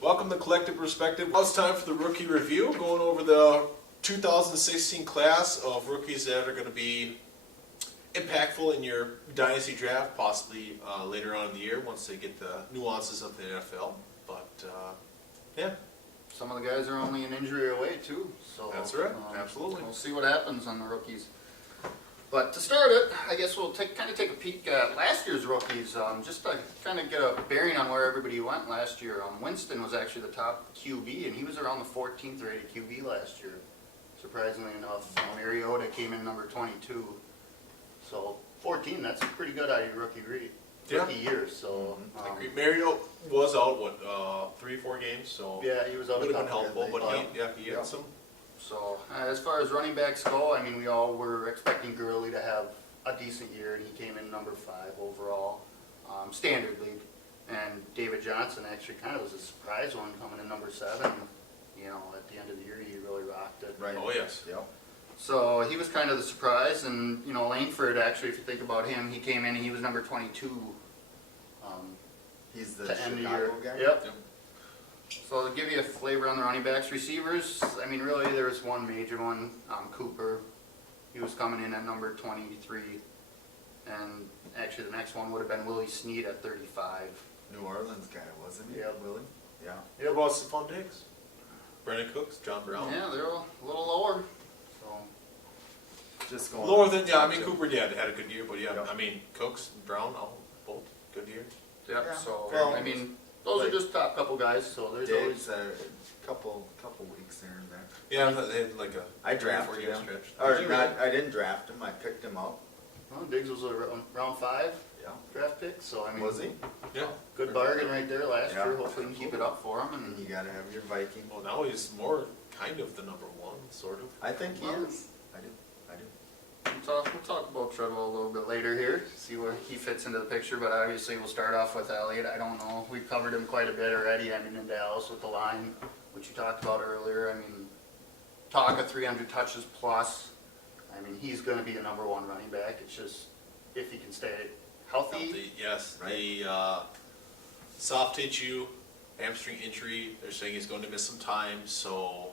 Welcome to Collective Perspective. Well, it's time for the rookie review, going over the 2016 class of rookies that are going to be impactful in your dynasty draft, possibly later on in the year once they get the nuances of the NFL. But yeah, some of the guys are only an injury away too, so that's right. Absolutely. We'll see what happens on the rookies. But to start it, I guess we'll take a peek at last year's rookies, just to kind of get a bearing on where everybody went last year. Winston was actually the top QB, and he was around the 14th rated QB last year, surprisingly enough. Mariota came in number 22, so 14, that's pretty good out of your rookie year. So I agree. Mariota was out, 3 or 4 games, so yeah, he was out. Would have been helpful, but he had some. So, as far as running backs go, I mean, we all were expecting Gurley to have a decent year, and he came in number 5 overall, standard league. And David Johnson actually kind of was a surprise one, coming in number 7. You know, at the end of the year, he really rocked it. Right. Oh, yes. Yep. So, he was kind of the surprise, and, you know, Langford, actually, if you think about him, he came in and he was number 22. He's the to end the Chicago year. guy? Yep. So to give you a flavor on the running backs, receivers, I mean, really there was one major one, Cooper. He was coming in at number 23. And actually the next one would have been Willie Snead at 35. New Orleans guy, wasn't he? Yeah. Willie? Yeah. Yeah, well, Stephon Diggs, Brandon Cooks, John Brown. Yeah, they're a little lower. So Just going Lower than, yeah, I mean, Cooper, yeah, they had a good year, but yeah, Yeah. I mean, Cooks and Brown, both good year. yeah, Yeah. so Well, I mean, those are just top couple guys. So there's always Diggs, a couple weeks there and there. Yeah, they had like a I 3 or 4 drafted game him. stretch. Or Did you not, really? I didn't draft him, I picked him up. well, Diggs was a round 5 Yeah. draft pick. So I mean, Was he? Yeah. good bargain right there last Yeah. year. Hopefully you can keep it up for him. And you gotta have your Viking. Well, now he's more kind of the number 1, sort of. I think he Well, is. I do. We'll talk about Treadwell a little bit later here, see where he fits into the picture, but obviously we'll start off with Elliott. I don't know, we've covered him quite a bit already. I mean, in Dallas with the line, which you talked about earlier. I mean, talk of 300 touches plus. I mean, he's going to be a number 1 running back. It's just if he can stay healthy. Yes, Right. the soft tissue, hamstring injury, they're saying he's going to miss some time, so,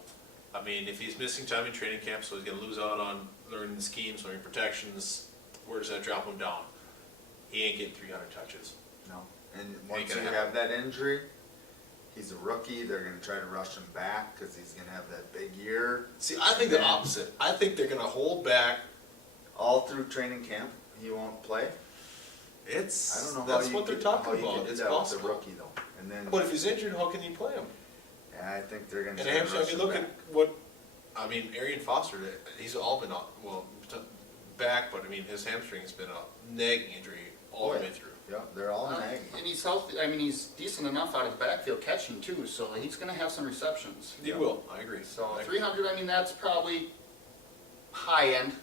I mean, if he's missing time in training camp, so he's going to lose out on learning the schemes, learning protections, where does that drop him down? He ain't getting 300 touches. No. And once gonna you happen. have that injury, he's a rookie, they're gonna try to rush him back because he's gonna have that big year. See, I think the opposite. I think they're going to hold back. All through training camp, he won't play. I I don't know that's how what they're how talking you about. can do It's that possible. with a rookie though. And then But if he's injured, how can you play him? yeah, I think they're gonna And try to hamstring, I rush mean, him look back. at what, I mean, Arian Foster, he's all been, back, but I mean, his hamstring has been a nagging injury all the way through. Yeah, they're all And nagging. he's healthy. I mean, he's decent enough out of the backfield catching too, so he's going to have some receptions. He will, I agree. So I agree. 300, I mean, that's probably high end.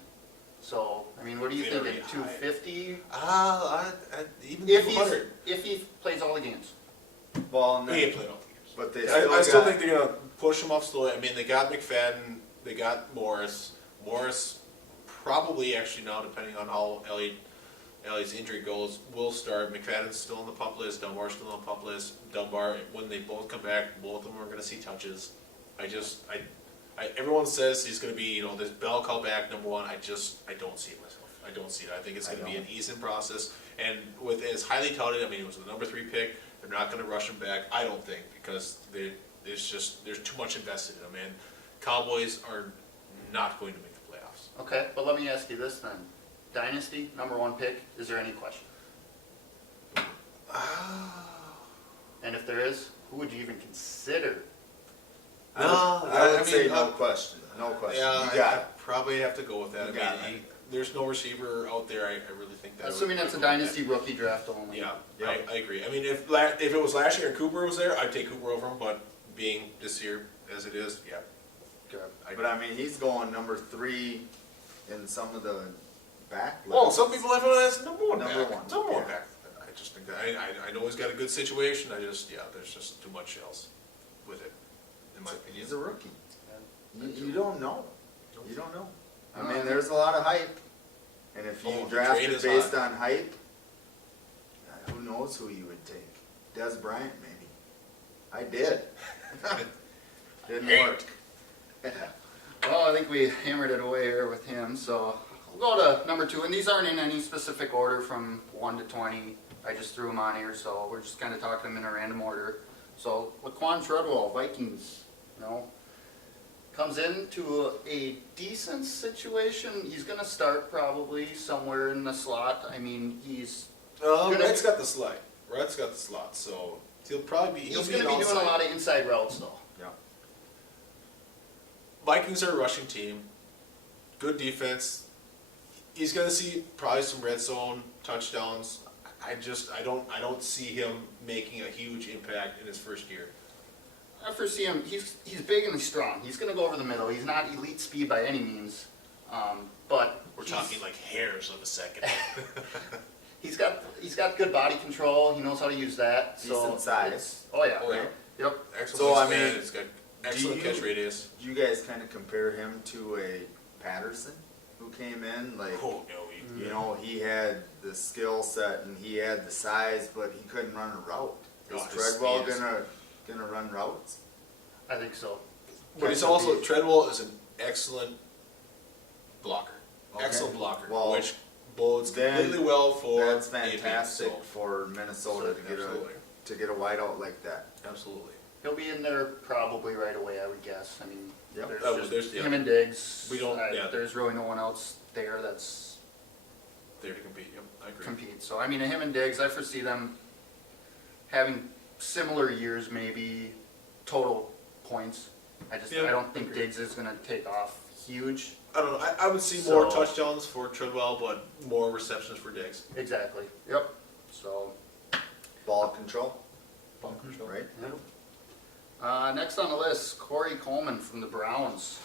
So, I mean, what are you Very thinking, high. 250? Even If 200. he plays all the games. Well, and He then, ain't played all the years. but they I still still got, think they're going to push him off slowly. I mean, they got McFadden, they got Morris. Morris probably actually now, depending on how Elliott's injury goes, will start. McFadden's still on the pup list. Dunbar's still on the pup list. Dunbar, when they both come back, both of them are going to see touches. Everyone says he's going to be, this bell cow back number 1. I don't see it myself. I don't see it. I think it's going to be an easing process. And with as highly touted, I mean, it was the number 3 pick. They're not going to rush him back. I don't think, because there's too much invested in him. And Cowboys are not going to make the playoffs. Okay, but let me ask you this then. Dynasty, number 1 pick, is there any question? And if there is, who would you even consider? I would say no uh, question. No question. Yeah, You got I it. probably have to go with that. You got I mean, there's no receiver out there. I really think that. Assuming that's a dynasty rookie draft only. Yeah, Yep. I agree. I mean, if it was last year and Cooper was there, I'd take Cooper over him. But being this year as it is, yeah. Good. But I mean, he's going number 3 in some of the back. Well, lists. some people have him as number 1 Number back. one, Number 1 yeah. back. I just think that I know he's got a good situation. There's just too much else with it, in my opinion. He's a rookie. Yeah. You don't know. You don't know. I No, mean, I there's a lot of hype. And if you Oh, the draft trade it is based hot. on hype, who knows who you would take? Des Bryant, maybe. I did. Didn't work. Well, I think we hammered it away here with him, so we'll go to number 2, and these aren't in any specific order from 1 to 20. I just threw them on here, so we're just kind of talking them in a random order. So, Laquan Treadwell, Vikings, comes into a decent situation. He's going to start probably somewhere in the slot. I mean, he's Rhett's got the slot. Rhett's got the slot, so he'll probably be. going to be doing a lot of inside routes, though. Yeah. Vikings are a rushing team. Good defense. He's going to see probably some red zone touchdowns. I don't see him making a huge impact in his first year. I foresee him. He's big and he's strong. He's going to go over the middle. He's not elite speed by any means, but We're talking like hairs of a second. he's got good body control. He knows how to use that. Decent size. Oh yeah. Oh, yeah. Yep. Excellent So, I wingspan. mean, It's got excellent catch radius. Do you guys kind of compare him to a Patterson who came in? Like, Oh no, you know, he had the skill set and he had the size, but he couldn't run a route. Is Oh, his Treadwell speed is- gonna run routes? I think so. but he's also Treadwell is an excellent blocker. Okay. Excellent blocker, Well, which bodes then completely well for That's AB, fantastic so- for Minnesota Absolutely. to get a wideout like that. Absolutely. He'll be in there probably right away, I would guess. I mean, Yep. there's yeah. him and Diggs. We don't- yeah. There's really no one else there that's There to compete. Yep, I agree. compete. So I mean, him and Diggs, I foresee them having similar years, maybe total points. I Yeah, don't think agree. Diggs is going to take off huge. I don't know. I would see more So- touchdowns for Treadwell, but more receptions for Diggs. Exactly. Yep. So. Ball control, Ball control. right? Next on the list, Corey Coleman from the Browns.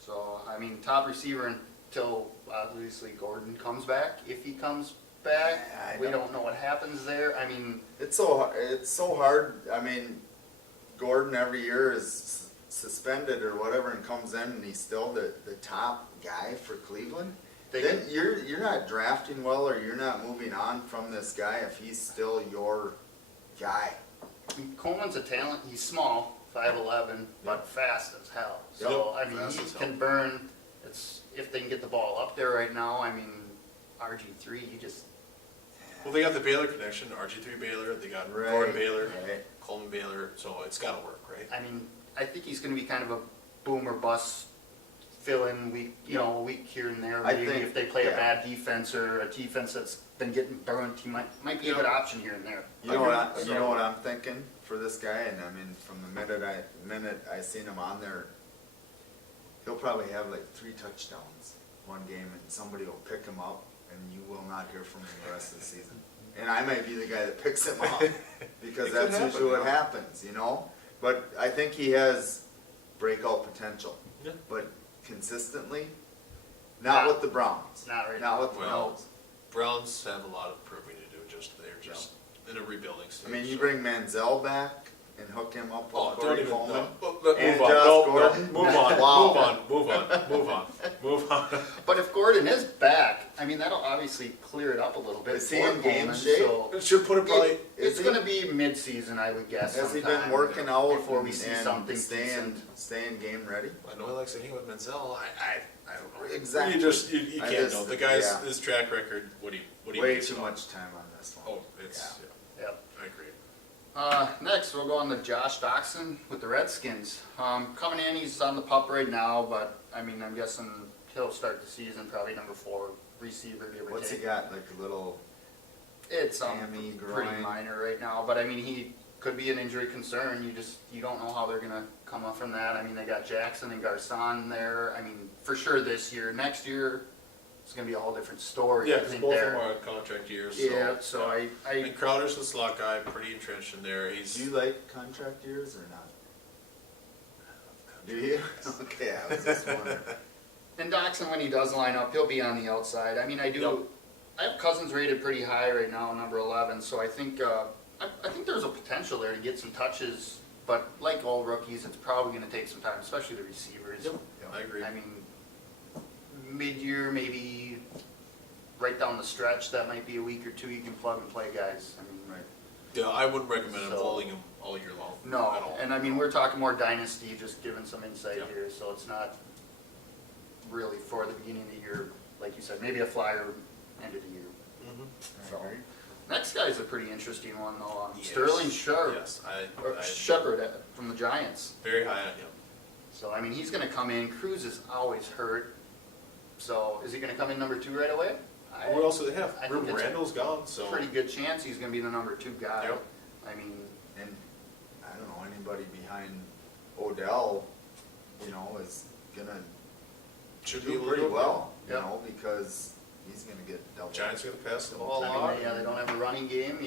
So, I mean, top receiver until obviously Gordon comes back. If he comes back, I we don't- don't know what happens there. I mean, It's so hard. I mean, Gordon every year is suspended or whatever and comes in and he's still the top guy for Cleveland. they Then can, you're not drafting well or you're not moving on from this guy if he's still your guy. Coleman's a talent. He's small, 5'11", but fast as hell. So, Yep, I mean, fast he as hell. can burn. It's if they can get the ball up there right now. I mean, RG3, he just Well, they got the Baylor connection, RG3 Baylor. They got Right, Gordon Baylor, right. Coleman Baylor. So it's got to work, right? I mean, I think he's going to be kind of a boom or bust fill-in week, a week here and there. I Maybe think- if they play a yeah. bad defense or a defense that's been getting burnt, he might be a good option here and there. You know what I'm thinking for this guy, and I mean, from the minute I seen him on there, he'll probably have like 3 touchdowns one game, and somebody will pick him up, and you will not hear from him the rest of the season. And I might be the guy that picks him up because It could that's happen, usually what yeah. happens, you know. But I think he has breakout potential, Yeah. but consistently, not with the Browns, Not right not now. with the Well, Browns. Browns have a lot of proving to do. They're just in a rebuilding stage. I mean, you so- bring Manziel back and hook him up with Oh, don't Corey even. Coleman. No, And move on. Josh No, Gordon? no, move on. Wow. Move on. Move on. Move on. Move on. But if Gordon is back, I mean, that'll obviously clear it up a little bit. Is he for in game Coleman, shape? so It should put it probably. it's Is he? going to be mid-season, I would guess. Has he been sometime working out before we see and something staying decent. game ready? I know he likes to hang with Menzel. I don't know. Exactly. You I can't just- know the guy's yeah. his track record. What do you Way base too it on? much time on this one. Oh, it's Yep. I agree. Next, we'll go on to Josh Doxson with the Redskins. Coming in, he's on the pup right now, but I mean, I'm guessing he'll start the season probably number 4 receiver, give or What's he take. got? Like a little It's hammy, pretty groin? minor right now, but I mean, he could be an injury concern. You don't know how they're gonna come up from that. I mean, they got Jackson and Garcon there. I mean, for sure this year. Next year, it's gonna be a whole different story. Yeah, I because think both of there. them are on contract years. Yeah, so and I Crowder's the slot guy, pretty entrenched in there. He's Do you like contract years or not? Do you? Okay, I was just wondering. and Doxson, when he does line up, he'll be on the outside. I mean, I have Cousins rated pretty high right now, number 11. So I think I think there's a potential there to get some touches. But like all rookies, it's probably going to take some time, especially the receivers. Yep, I agree. I mean, mid-year, maybe right down the stretch, that might be a week or two you can plug and play guys. I mean, Right. Yeah, I wouldn't recommend So- bowling him all year long. No, at all. and I mean, we're talking more dynasty, just giving some insight Yeah. here, so it's not really for the beginning of the year, like you said, maybe a flyer end of the year. Mhm. So, I agree. next guy's a pretty interesting one though, Yes. Sterling Sharp, Yes, or I Shepard from the Giants. very high on him. So, I mean, he's gonna come in, Cruz is always hurt, so is he gonna come in number 2 right away? Who else do they have? I think Ruben it's a Randall's gone, so. Pretty good chance he's gonna be the number 2 guy. Yep. I mean, And I don't know, anybody behind Odell, you know, is gonna Should be do able to pretty do it. well, you Yeah. know, because he's gonna get double. Giants are gonna pass the ball a I mean, lot. they don't have a running game,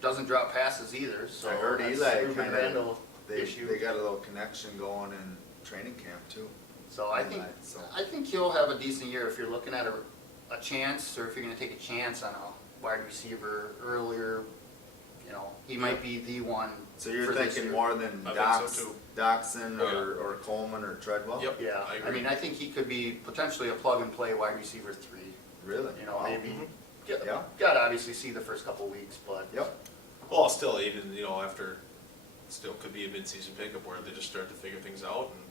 doesn't drop passes either, so. I heard that's Eli Ruben kinda- Randall They issue. got a little connection going in training camp too. So I think, Eli, so. I think he'll have a decent year if you're looking at a chance, or if you're gonna take a chance on a wide receiver earlier, you know, he might be the one. So you're for this thinking year. more than I think so, too. Doxson Oh, yeah. or Coleman or Treadwell? Yep. Yeah, I I agree. mean, I think he could be potentially a plug and play wide receiver 3, Really? you know, Wow. maybe. Mhm. Yeah. Gotta obviously see the first couple weeks, but. Yep. Well, still, even, after, still could be a mid-season pickup where they just start to figure things out, and,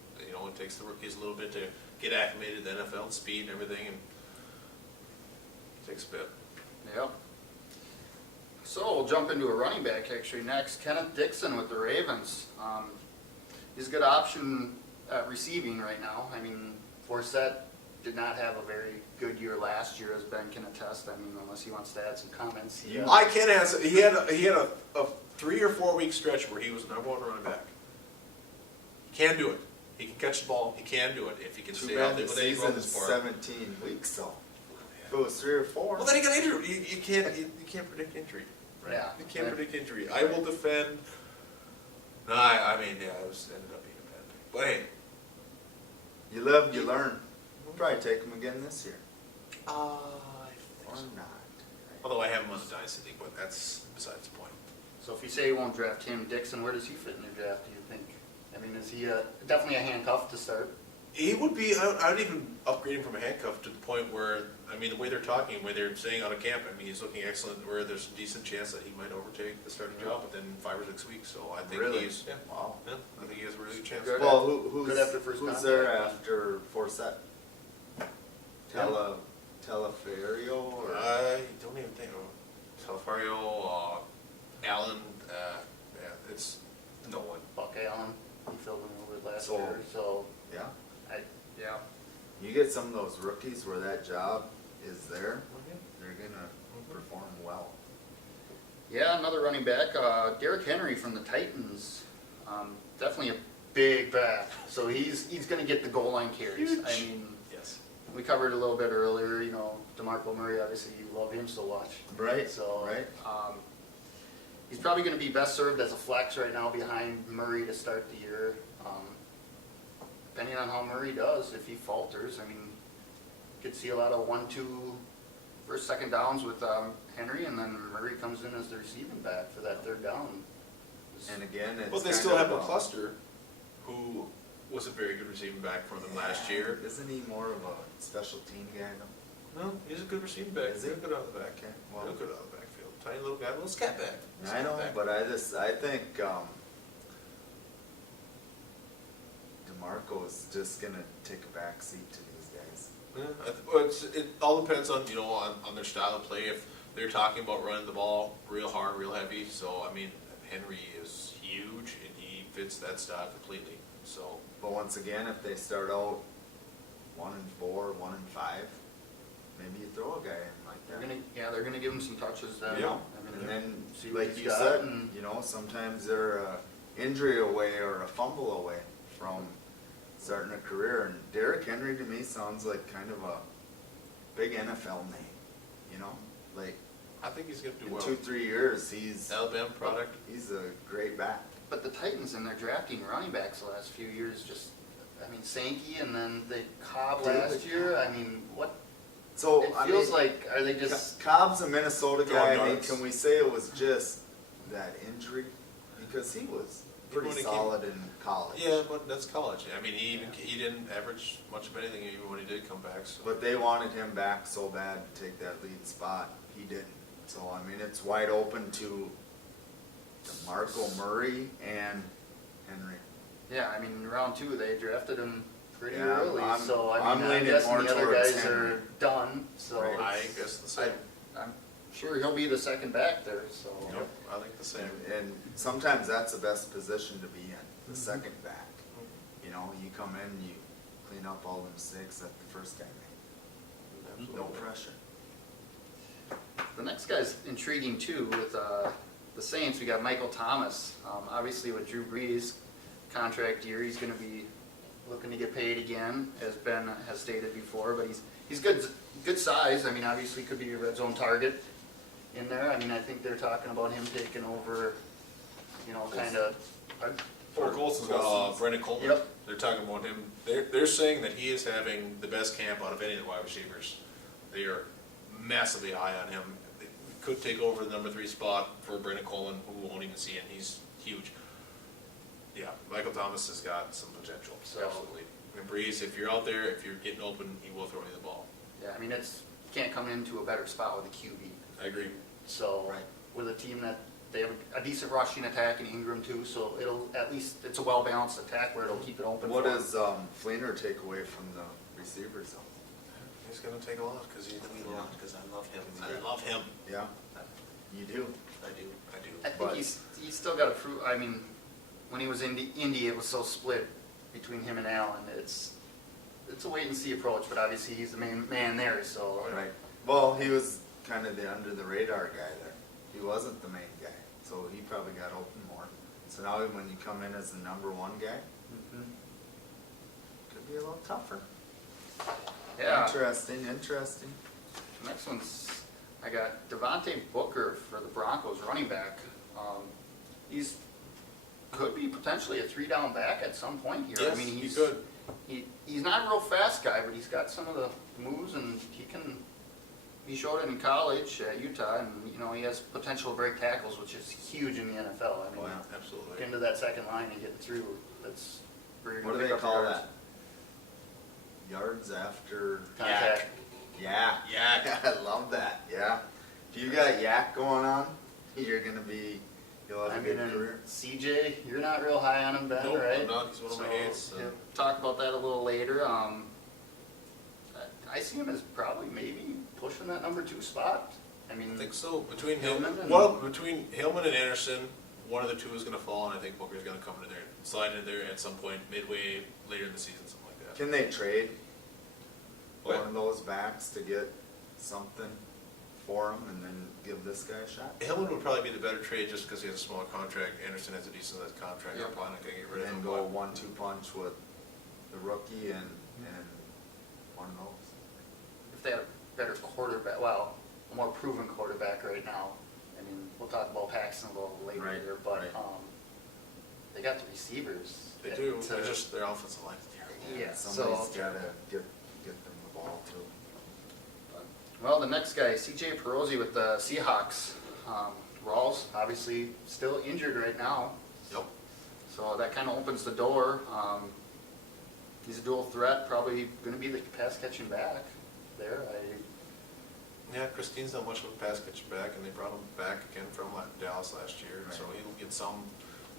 it takes the rookies a little bit to get acclimated to the NFL and speed and everything, and it takes a bit. Yep. So we'll jump into a running back actually next. Kenneth Dixon with the Ravens. He's a good option at receiving right now. I mean, Forsett did not have a very good year last year, as Ben can attest. I mean, unless he wants to add some comments. He, I can't answer, he had a 3 or 4 week stretch where he was number 1 running back. He can do it. He can catch the ball, he can do it, if he can Too stay bad healthy the with any growth season's is for. 17 weeks though. If it was 3 or 4. Well, then he got injured. You can't predict injury. Right? Yeah. You can't predict injury. I will defend. No, I mean, yeah, it ended up being a bad pick. But hey. You live, you learn. We'll probably take him again this year. I Or think so. not. Although I have him on the dynasty league, but that's besides the point. So if you say you won't draft him, Dixon, where does he fit in your draft, do you think? I mean, is he definitely a handcuff to start? He would be, I would even upgrade him from a handcuff to the point where, I mean, the way they're talking, the way they're saying out of camp, I mean, he's looking excellent, where there's a decent chance that he might overtake the starting job within 5 or 6 weeks. So I think Really? he's, Wow. I think he has a really good chance. Good. Well, Good who's after first who's contact. there after Forsett? Teleferio or? I don't even think of Telefario, Allen, yeah, it's no one. Buck Allen, he filled in a little bit last So- year, so Yeah. yeah. You get some of those rookies where that job is there, they're gonna perform well. Yeah, another running back, Derrick Henry from the Titans. Definitely a big back, so he's going to get the goal line carries. Huge. I mean, Yes. we covered it a little bit earlier. DeMarco Murray, obviously, you love him so much. Right, So, right. he's probably going to be best served as a flex right now behind Murray to start the year. Depending on how Murray does, if he falters, I mean, you could see a lot of 1-2 first, second downs with Henry, and then Murray comes in as the receiving back for that third down. And again, it's Well, they kind still have of, McCluster, who was a very good receiving back for them last year. Isn't he more of a special team guy though? No, he's a good receiving back. Is he? Real good out of the back. Okay, well- Real good out of the backfield. Tiny little guy, little scat back. I know, but I think DeMarco's just gonna take a back seat to these guys. Yeah, well, it all depends on, on their style of play. If they're talking about running the ball real hard, real heavy, so, I mean, Henry is huge and he fits that style completely, so. But once again, if they start out 1-4, 1-5, maybe you throw a guy in like that. They're gonna give him some touches then. Yeah. I mean, And then, see what like he's you got, said, and- sometimes they're injury away or a fumble away from starting a career. And Derrick Henry to me sounds like kind of a big NFL name, like I think he's gonna do in well. 2-3 years he's Alabama product. he's a great back. But the Titans in their drafting running backs the last few years Sankey and then they Cobb David last year. I mean, what? So It I feels mean, like, are they just? Cobb's a Minnesota Throwing guy. I mean, darts. can we say it was just that injury? Because he was pretty When he solid in college. Yeah, but that's college. I mean, he didn't average much of anything even when he did come back, so. But they wanted him back so bad to take that lead spot. He didn't. So, I mean, it's wide open to DeMarco Murray and Henry. Yeah, I mean, round 2, they drafted him pretty Yeah, early, I'm- so I I'm mean, I'm leaning guessing more the other towards guys Henry. are done, so. Right. I guess the same. I'm sure he'll be the second back there, so. Yep, I think the same. And sometimes that's the best position to be in, the second back. You know, you come in, you clean up all the mistakes that the first guy made. No Absolutely. pressure. The next guy's intriguing too with the Saints. We got Michael Thomas. Obviously, with Drew Brees' contract year, he's going to be looking to get paid again, as Ben has stated before. But he's good size. I mean, obviously, could be a red zone target in there. I mean, I think they're talking about him taking over. You know, kind of. For Colson's Brendan Coleman. Yep. They're talking about him. They're saying that he is having the best camp out of any of the wide receivers. They are massively high on him. They could take over the number 3 spot for Brendan Coleman, who we won't even see, and he's huge. Yeah, Michael Thomas has got some potential. So- Absolutely. And Breeze, if you're out there, if you're getting open, he will throw you the ball. Yeah, I mean, you can't come into a better spot with a QB. I agree. So Right. with a team that they have a decent rushing attack in Ingram too, so it'll at least it's a well balanced attack where it'll keep it open. What for him. does Fleener take away from the receivers though? He's going to take a lot because he's going to be a lot because I love him. I love him. Yeah, you do. I do. I do. I think But- he's still got to prove. I mean, when he was in Indy, it was so split between him and Allen. It's a wait and see approach, but obviously he's the main man there. So Right. Well, he was kind of the under the radar guy there. He wasn't the main guy, so he probably got open more. So now when you come in as the number 1 guy, Mhm. could be a little tougher. Yeah. Interesting. Next one's I got Devontae Booker for the Broncos running back. He's could be potentially a 3-down back at some point here. Yes, I mean, he could. He's not a real fast guy, but he's got some of the moves, and he can. He showed it in college at Utah, and you know he has potential to break tackles, which is huge in the NFL. I mean, Oh, yeah, absolutely. get into that second line and get through. That's where you're What gonna do pick they up call yards. that? Yards after Contact. Yeah. Yak. I love that. Yeah. If you got yak going on, you'll have I a mean, good and career. CJ, you're not real high on him, Ben, Nope, right? I'm not. He's one of my hates, We'll talk about that a little later. I see him as probably maybe pushing that number 2 spot. I mean, I think so. Between Hillman and- between Hillman and Anderson, one of the 2 is going to fall, and I think Booker's going to come into there, slide in there at some point midway later in the season, something like that. Can they trade What? one of those backs to get something for him and then give this guy a shot? Hillman would probably be the better trade just because he has a smaller contract. Anderson has a decent sized contract. Yeah. I'm probably not going to get And rid of then him. go but- 1-2 punch with the rookie and one of those. if they had a better quarterback, well, a more proven quarterback right now. I mean, we'll talk about Paxton a little later Right, here, but right. they got the receivers. They do. to- They're just their offensive line is terrible. Yeah, Somebody's so, gotta get them the ball too. well, the next guy, CJ Perosi with the Seahawks. Rawls, obviously, still injured right now. Yep. So that kind of opens the door. He's a dual threat, probably going to be the pass catching back there. Yeah, Christine's not much of a pass catcher back, and they brought him back again from Dallas last year, so Right. he'll get some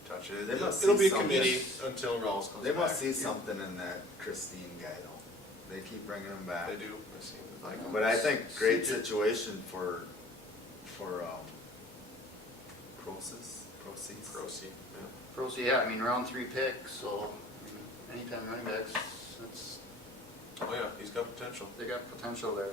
touches. They must It'll see be a something. committee until Rawls comes They back. must see something in that Christine guy though. They keep bringing him back. They do. It seems like. But I think great CJ situation for Proces. Procy, yeah. Perosi, yeah, I mean, round 3 pick, so I mean, anytime running backs, it's, Oh yeah, he's got potential. they got potential there.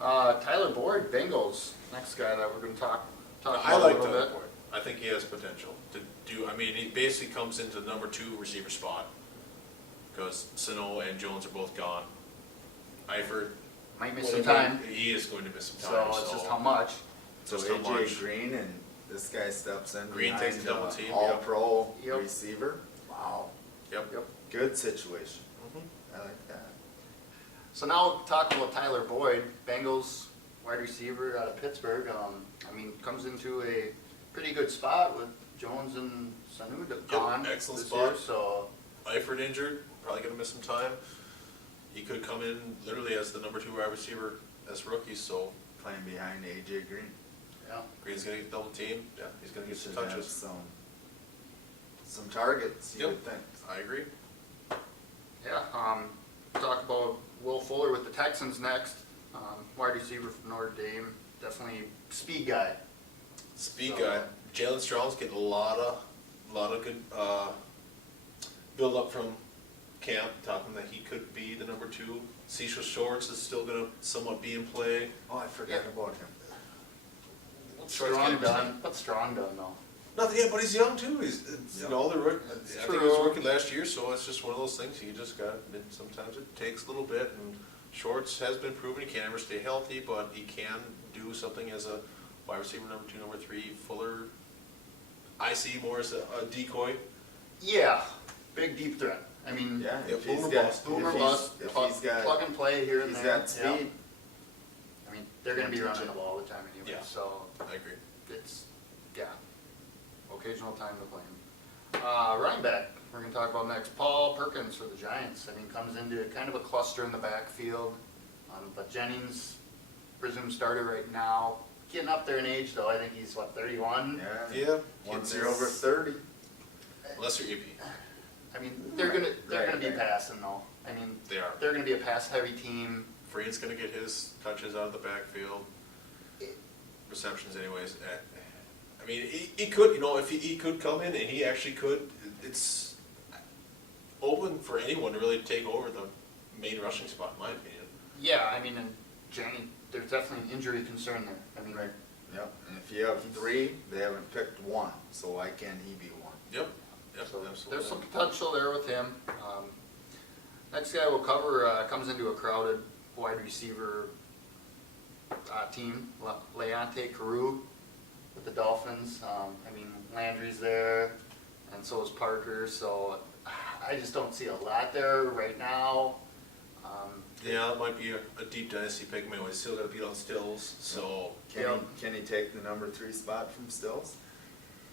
Tyler Boyd, Bengals, next guy that we're going to talk about I a like little that bit. point. I think he has potential to do. I mean, he basically comes into the number 2 receiver spot because Sano and Jones are both gone. Eifert, Might miss some time, He is going to miss some so time. it's just how much. So Just how AJ much. Green and this guy steps in Green behind takes the double team, all yep. pro Yep. receiver. Wow, Yep. Yep. good situation. Mhm. I like that. So now talk about Tyler Boyd, Bengals wide receiver out of Pittsburgh. I mean, comes into a pretty good spot with Jones and Sanu gone excellent this spot. year, so Eifert injured, probably going to miss some time. He could come in literally as the number 2 wide receiver as rookie. So Playing behind AJ Green. Yeah. Green's gonna get double teamed, yeah, he's gonna get some Should have touches. some targets, you Yep. would think. I agree. Yeah, talk about Will Fuller with the Texans next. Wide receiver from Notre Dame, definitely speed guy. Speed So- guy, Jalen Strong's getting a lot of good, build up from camp, talking that he could be the number 2. Cecil Shorts is still gonna somewhat be in play. Oh, I forgot Yeah. about him. Shorts Strong can't- done. What's Strong done though? Nothing yet, but he's young too. He's, Yeah. you know, I think he was True. rookie last year, so it's just one of those things. You just got. Sometimes it takes a little bit, and Shorts has been proven he can't ever stay healthy, but he can do something as a wide receiver number 2, number 3. Fuller, I see more as a decoy. Yeah, big deep threat. I mean, Yeah, Yeah, if he's boomer got, bust. boomer if bust, he's plug got, and play here and he's there. got speed. Yeah. I mean, they're going to be Can't running touch the it. ball all the time anyway, Yeah. so I agree. it's, yeah, occasional time to play him. Running back, we're going to talk about next. Paul Perkins for the Giants. I mean, comes into kind of a cluster in the backfield, but Jennings, presumed starter right now. Getting up there in age though, I think he's what, 31? Yeah, Yeah. once kids you're is- over 30. unless you're ippy, I mean, they're gonna be Right. passing though. I mean, they are. they're gonna be a pass-heavy team. Free's gonna get his touches out of the backfield. Receptions, anyways. I mean, he could, you know, if he could come in and he actually could. It's open for anyone to really take over the main rushing spot, in my opinion. Yeah, I mean, and Jenny, there's definitely an injury concern there. I mean, Right. Yep, and if you have 3, they haven't picked 1, so why can't he be 1? Yep. Yep. so Absolutely. there's some potential there with him. Next guy we'll cover comes into a crowded wide receiver team, Leonte Carew with the Dolphins. I mean, Landry's there, and so is Parker, so I just don't see a lot there right now. Yeah, it might be a deep dynasty pick. I mean, we still got to beat on Stills, so Can he take the number 3 spot from Stills?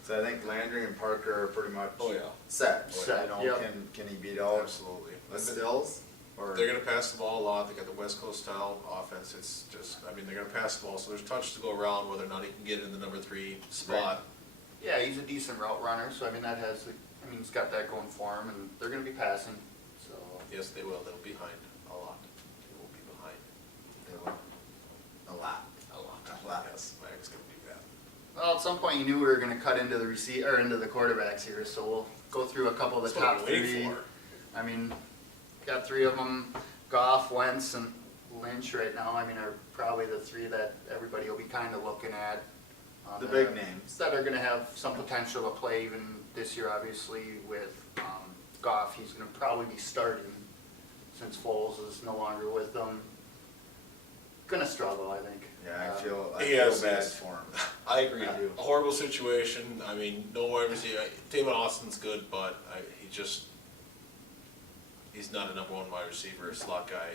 So I think Landry and Parker are pretty much Oh, yeah. set. Set, You know, yep. can he beat out absolutely. a Stills? Or They're going to pass the ball a lot. They got the West Coast style offense. It's just, I mean, they're going to pass the ball, so there's touch to go around whether or not he can get in the number 3 spot. Yeah, he's a decent route runner, so I mean, he's got that going for him, and they're gonna be passing, so. Yes, they will. They'll be behind a lot. They will be behind They will. A lot. a lot. A lot. Yes, Mag's going to do that. Well, at some point you knew we were gonna cut into the into the quarterbacks here, so we'll go through a couple of the That's what top I'm waiting 3. for. I mean, got 3 of them, Goff, Wentz, and Lynch right now, I mean, are probably the 3 that everybody will be kinda looking at. The that big are- names. That are gonna have some potential to play even this year, obviously, with Goff, he's gonna probably be starting since Foles is no longer with them. Gonna struggle, I think. Yeah, I Uh, feel He has bad this. for him. I agree. I do. A horrible situation. I mean, no wide receiver. Damon Austin's good, but he's not a number 1 wide receiver, slot guy.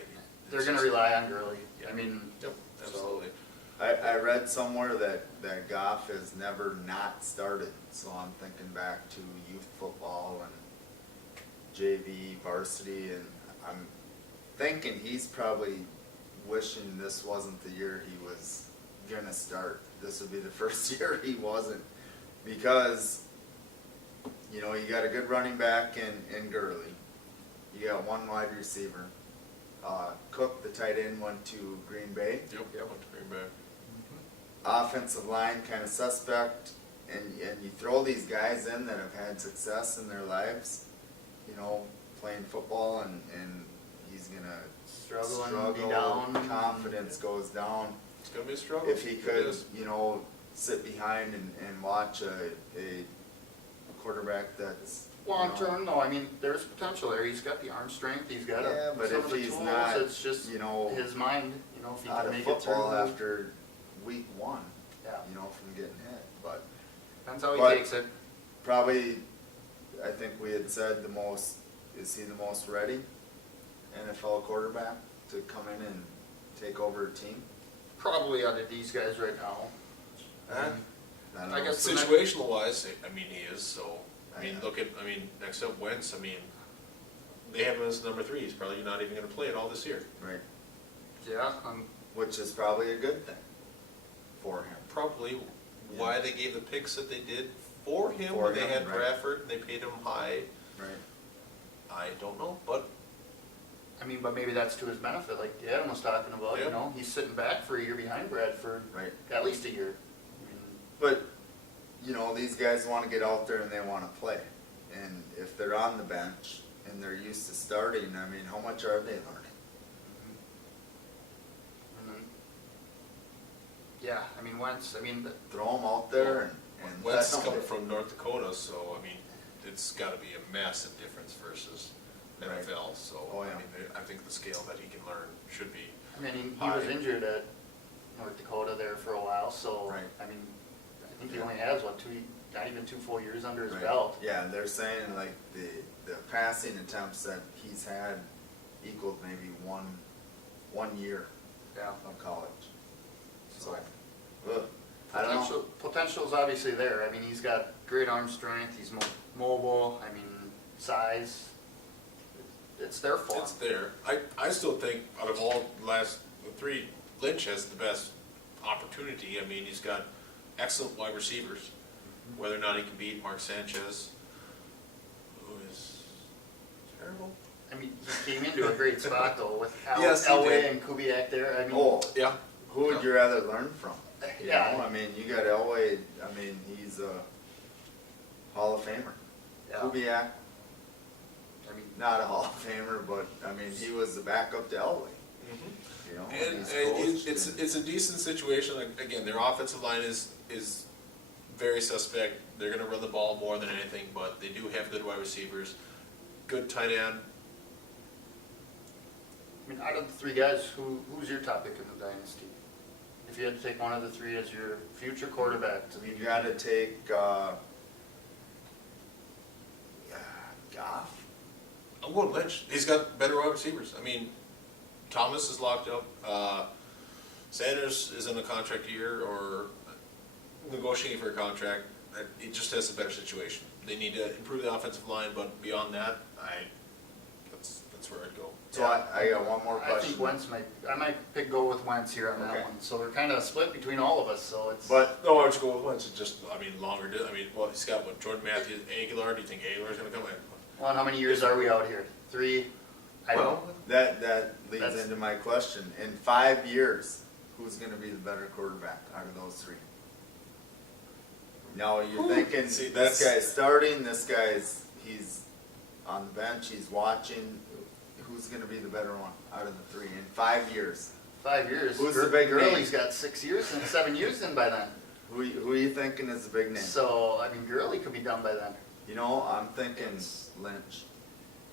They're gonna rely on Gurley. Yeah. I mean, Yep, absolutely. I read somewhere that Goff has never not started, so I'm thinking back to youth football and JV, varsity, and I'm thinking he's probably wishing this wasn't the year he was gonna start. This would be the first year he wasn't, because, you know, you got a good running back in Gurley. You got 1 wide receiver. Cook, the tight end, went to Green Bay. Yep. Went to Green Bay. Offensive line kind of suspect, and you throw these guys in that have had success in their lives, you know, playing football, and he's gonna struggle and be down. confidence goes down. It's going to be a struggle. If he It could, is. you know, sit behind and watch a quarterback that's, you know, Long term, though, I mean, there's potential there. He's got the arm strength. He's got Yeah, but some if of the he's tools. not, It's just you know, his mind. You know, if he out can of make it through. football after week 1, Yeah, you know, from getting hit, but depends how he But- takes it. probably, I think we had said is he the most ready NFL quarterback to come in and take over a team? Probably out of these guys right now. Eh, I don't I know. guess the next- Situational wise, I mean, he is, so, I mean, Yeah. next up Wentz, I mean, they have him as number 3, he's probably not even gonna play it all this year. Right, Yeah, which is probably a good thing for him. Probably, why they gave the picks that they did for him, For when they him, had right. Bradford, and they paid him high, Right. I don't know, but I mean, but maybe that's to his benefit, like Adam was talking about, Yeah. you know, he's sitting back for a year behind Bradford, Right. at least a year. I mean, But, you know, these guys want to get out there and they want to play. And if they're on the bench and they're used to starting, I mean, how much are they learning? and then- yeah, I mean, Wentz, I mean, Throw them out there and let Wentz is them coming play. from North Dakota, so, I mean, it's gotta be a massive difference versus Right. NFL, so, Oh, I yeah. mean, I think the scale that he can learn should be, I mean, he was High. injured at North Dakota there for a while, so, Right. I mean, I think he Yeah. only has, what, not even 2 full years under his Right. belt. Yeah, they're saying like the passing attempts that he's had equaled maybe one year Yeah. of college. So, Right. ugh, I don't know. Potential's obviously there. I mean, he's got great arm strength, he's mobile, I mean, size. It's there for him. it's there. I still think out of all the last three, Lynch has the best opportunity. I mean, he's got excellent wide receivers. Whether or not he can beat Mark Sanchez, who is terrible. I mean, he came into a great spot though with Yes, he Elway did. and Kubiak there. I mean, Oh, Yeah. who would you rather learn from? You Yeah. know, I mean, you got Elway, I mean, he's a Hall of Famer. yeah. Kubiak, I mean, not a Hall of Famer, but, I mean, he was the backup to Elway, you know? And he's it's coached it's a decent situation. Like, again, their offensive line is very suspect. They're going to run the ball more than anything, but they do have good wide receivers, good tight end. I mean, out of the 3 guys, who's your top pick in the dynasty? If you had to take one of the 3 as your future quarterback to You lead, gotta take, Goff. I'm going Lynch. He's got better wide receivers. I mean, Thomas is locked up. Sanders is in a contract year or negotiating for a contract. It just has a better situation. They need to improve the offensive line, but beyond that, that's where I'd go. So I got one more I question. think I might go with Wentz here on that Okay. one. So we're kind of split between all of us, so it's. But, No, I would go with Wentz. It's just, I mean, longer. I mean, well, he's got what, Jordan Matthews, Aguilar. Do you think Aguilar's going to come in? Well, and how many years are we out here? 3? I don't. Well, that leads That's- into my question. In 5 years, who's gonna be the better quarterback out of those 3? Now, you're thinking, See, this that's- guy's starting, he's on the bench, he's watching. Who's gonna be the better one out of the 3 in 5 years? 5 years. Who's the big name? Gurley's got 6 years and 7 years in by then. Who are you thinking is the big name? So, I mean, Gurley could be done by then. You know, I'm thinking Lynch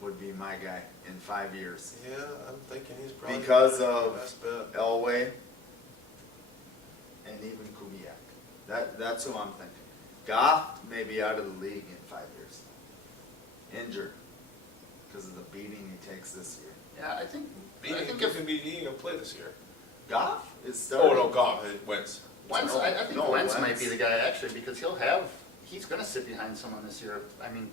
would be my guy in 5 years. yeah, I'm thinking he's probably Because the of best bet. Elway and even Kubiak. That's who I'm thinking. Goff may be out of the league in 5 years. Injured because of the beating he takes this year. Yeah, I think He if can be he can play this year. Goff is Oh starting. no, Goff, Wentz. Wentz, I think No, Wentz might Wentz. be the guy actually because he's going to sit behind someone this year. I mean,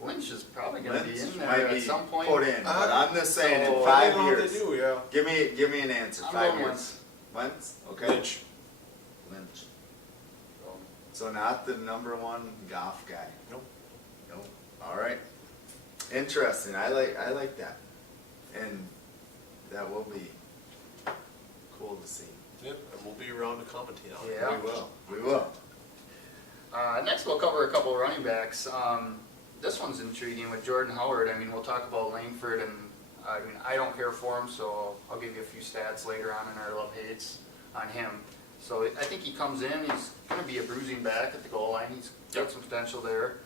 Lynch is probably going to be Lynch in there might at be some point. put in, but I'm just saying So, in I 5 don't know what years. they do, yeah. Give me an answer. I'm 5 going years. Wentz. Wentz? Okay. Lynch. Lynch. So not the #1 Goff guy. Nope. Nope. All right. Interesting. I like that, and that will be cool to see. Yep, and we'll be around to commenting on it. Yeah. We will. Next, we'll cover a couple of running backs. This one's intriguing with Jordan Howard. I mean, we'll talk about Langford, and I mean, I don't care for him, so I'll give you a few stats later on in our love hates on him. So I think he comes in. He's going to be a bruising back at the goal line. He's got Yep. some potential there.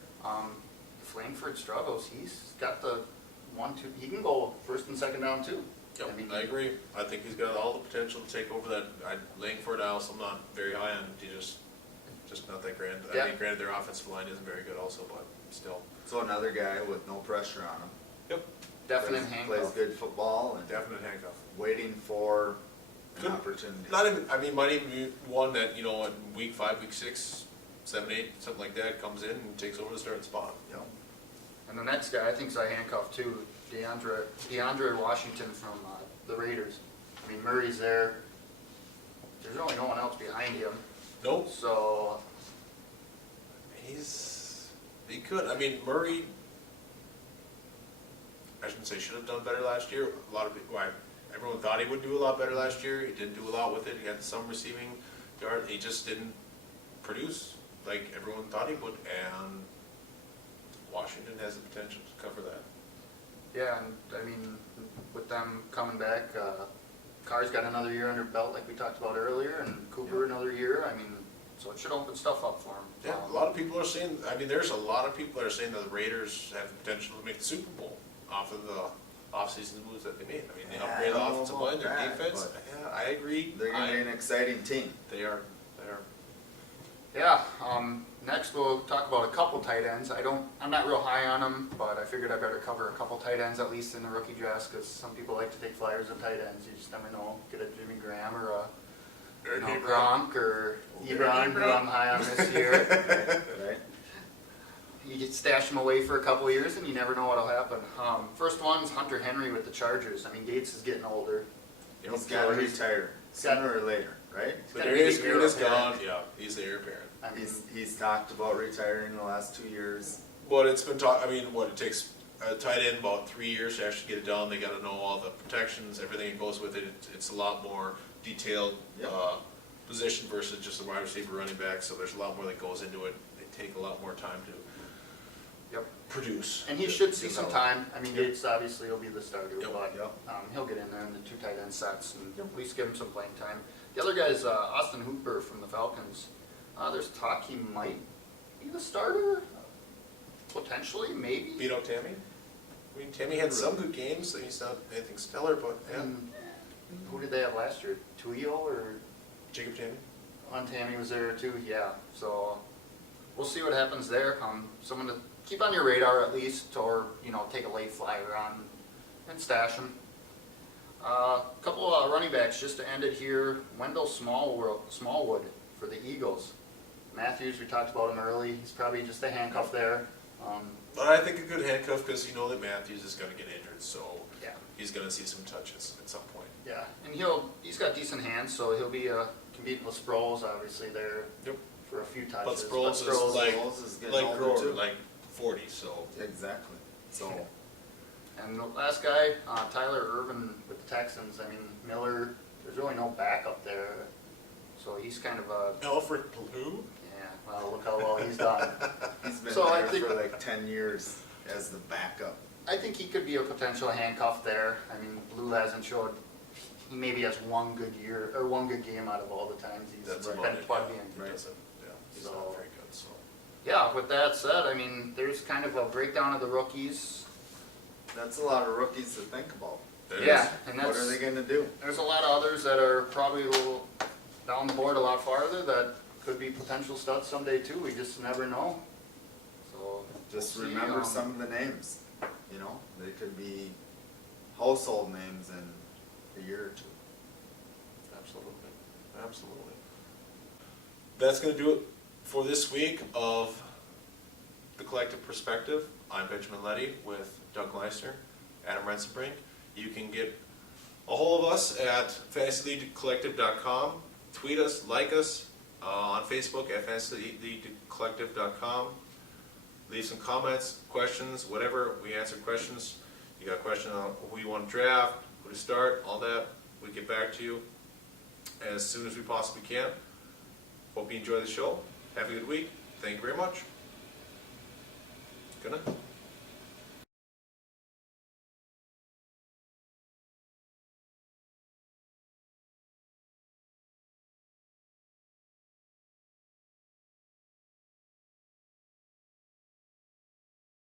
If Langford struggles, he's got the 1-2. He can go first and second down too. Yep, I mean, I agree. I think he's got all the potential to take over that. Langford, I also am not very high on. He's just not that grand. Yeah. I mean, granted, their offensive line isn't very good also, but still. So another guy with no pressure on him. Yep, Definite Plays handcuff. good football and definite handcuff. waiting for an Good. opportunity. Not even, I mean, might even be one that, you know, in week 5, week 6, 7, 8, something like that, comes in and takes over the starting spot. Yep. And the next guy I think is a handcuff too, DeAndre Washington from the Raiders. I mean, Murray's there. There's really no one else behind him. Nope. So, He could. I mean, Murray, I shouldn't say should have done better last year. A lot of people, everyone thought he would do a lot better last year. He didn't do a lot with it. He had some receiving yard. He just didn't produce like everyone thought he would. And Washington has the potential to cover that. yeah, and I mean, with them coming back, Carr's got another year under belt like we talked about earlier, and Cooper another year. I mean, so it should open stuff up for him. Yeah, a lot of people are saying, I mean, there's a lot of people that are saying that the Raiders have the potential to make the Super Bowl off of the offseason moves that they made. I mean, they Yeah, upgraded I the don't know offensive about line, their that, defense. but Yeah, I agree. They're gonna be an exciting team. They are. Yeah, next we'll talk about a couple tight ends. I'm not real high on them, but I figured I better cover a couple tight ends at least in the rookie draft, because some people like to take flyers on tight ends. You just never know. Get a Jimmy Graham or a Gronk or Ebron, who I'm high on this year. Right? You get stash them away for a couple of years and you never know what'll happen. First one's Hunter Henry with the Chargers. I mean, Gates is getting older. He's gotta retire sooner or later, right? But gotta be Darius the Green heir is apparent. gone. Yeah, he's the heir apparent. I mean, He's talked about retiring the last 2 years. But it's been I mean, it takes a tight end about 3 years to actually get it done. They got to know all the protections, everything that goes with it. It's a lot more detailed Yep. position versus just a wide receiver, running back. So there's a lot more that goes into it. They take a lot more time to yep. produce. And he should see some develop. time. I mean, Gates obviously will be the starter, Yep. but Yep. he'll get in there in the two tight end sets and at least give him some playing time. The other guy is Austin Hooper from the Falcons. There's talk he might be the starter, potentially, maybe. Beat out Tammy. I mean, Tammy had some good games. He's not anything stellar, but yeah. And who did they have last year? Tuyo or Jacob Tammy. Tammy was there too? Yeah. So we'll see what happens there. Someone to keep on your radar at least, or take a late flyer on and stash them. A couple of running backs just to end it here. Wendell Smallwood for the Eagles. Matthews, we talked about him early. He's probably just a handcuff there. But I think a good handcuff because you know that Matthews is going to get injured, so Yeah. he's going to see some touches at some point. Yeah, and he's got decent hands, so he'll be competing with Sproles obviously there Yep. for a few But touches. Sproles is like Sproles is getting older, Grover, too. like 40. So Exactly. So, And the last guy, Tyler Irvin with the Texans. I mean, Miller, there's really no backup there, so he's kind of a Alfred Blue. yeah. Well, look how well he's done. he's been So I there think- for like 10 years as the backup. I think he could be a potential handcuff there. I mean, Blue hasn't showed. He maybe has one good year or one good game out of all the times he's That's been about it. plugged Yeah. in. Right. Doesn't, yeah, he's So- not very good. So Yeah, with that said, I mean, there's kind of a breakdown of the rookies. That's a lot of rookies to think about. there Yeah, is. and What that's are they gonna do? there's a lot of others that are probably a little down the board a lot farther that could be potential studs someday too. We just never know. So Just we'll see, remember some of the names. They could be household names in a year or two. Absolutely. Absolutely. That's going to do it for this week of The Collective Perspective. I'm Benjamin Letty with Doug Leister, Adam Rensenbrink. You can get a hold of us at fantasyleaguecollective.com. Tweet us, like us on Facebook at fantasyleaguecollective.com. Leave some comments, questions, whatever. We answer questions. You got a question on who you want to draft, who to start, all that. We get back to you as soon as we possibly can. Hope you enjoy the show. Have a good week. Thank you very much. Good night.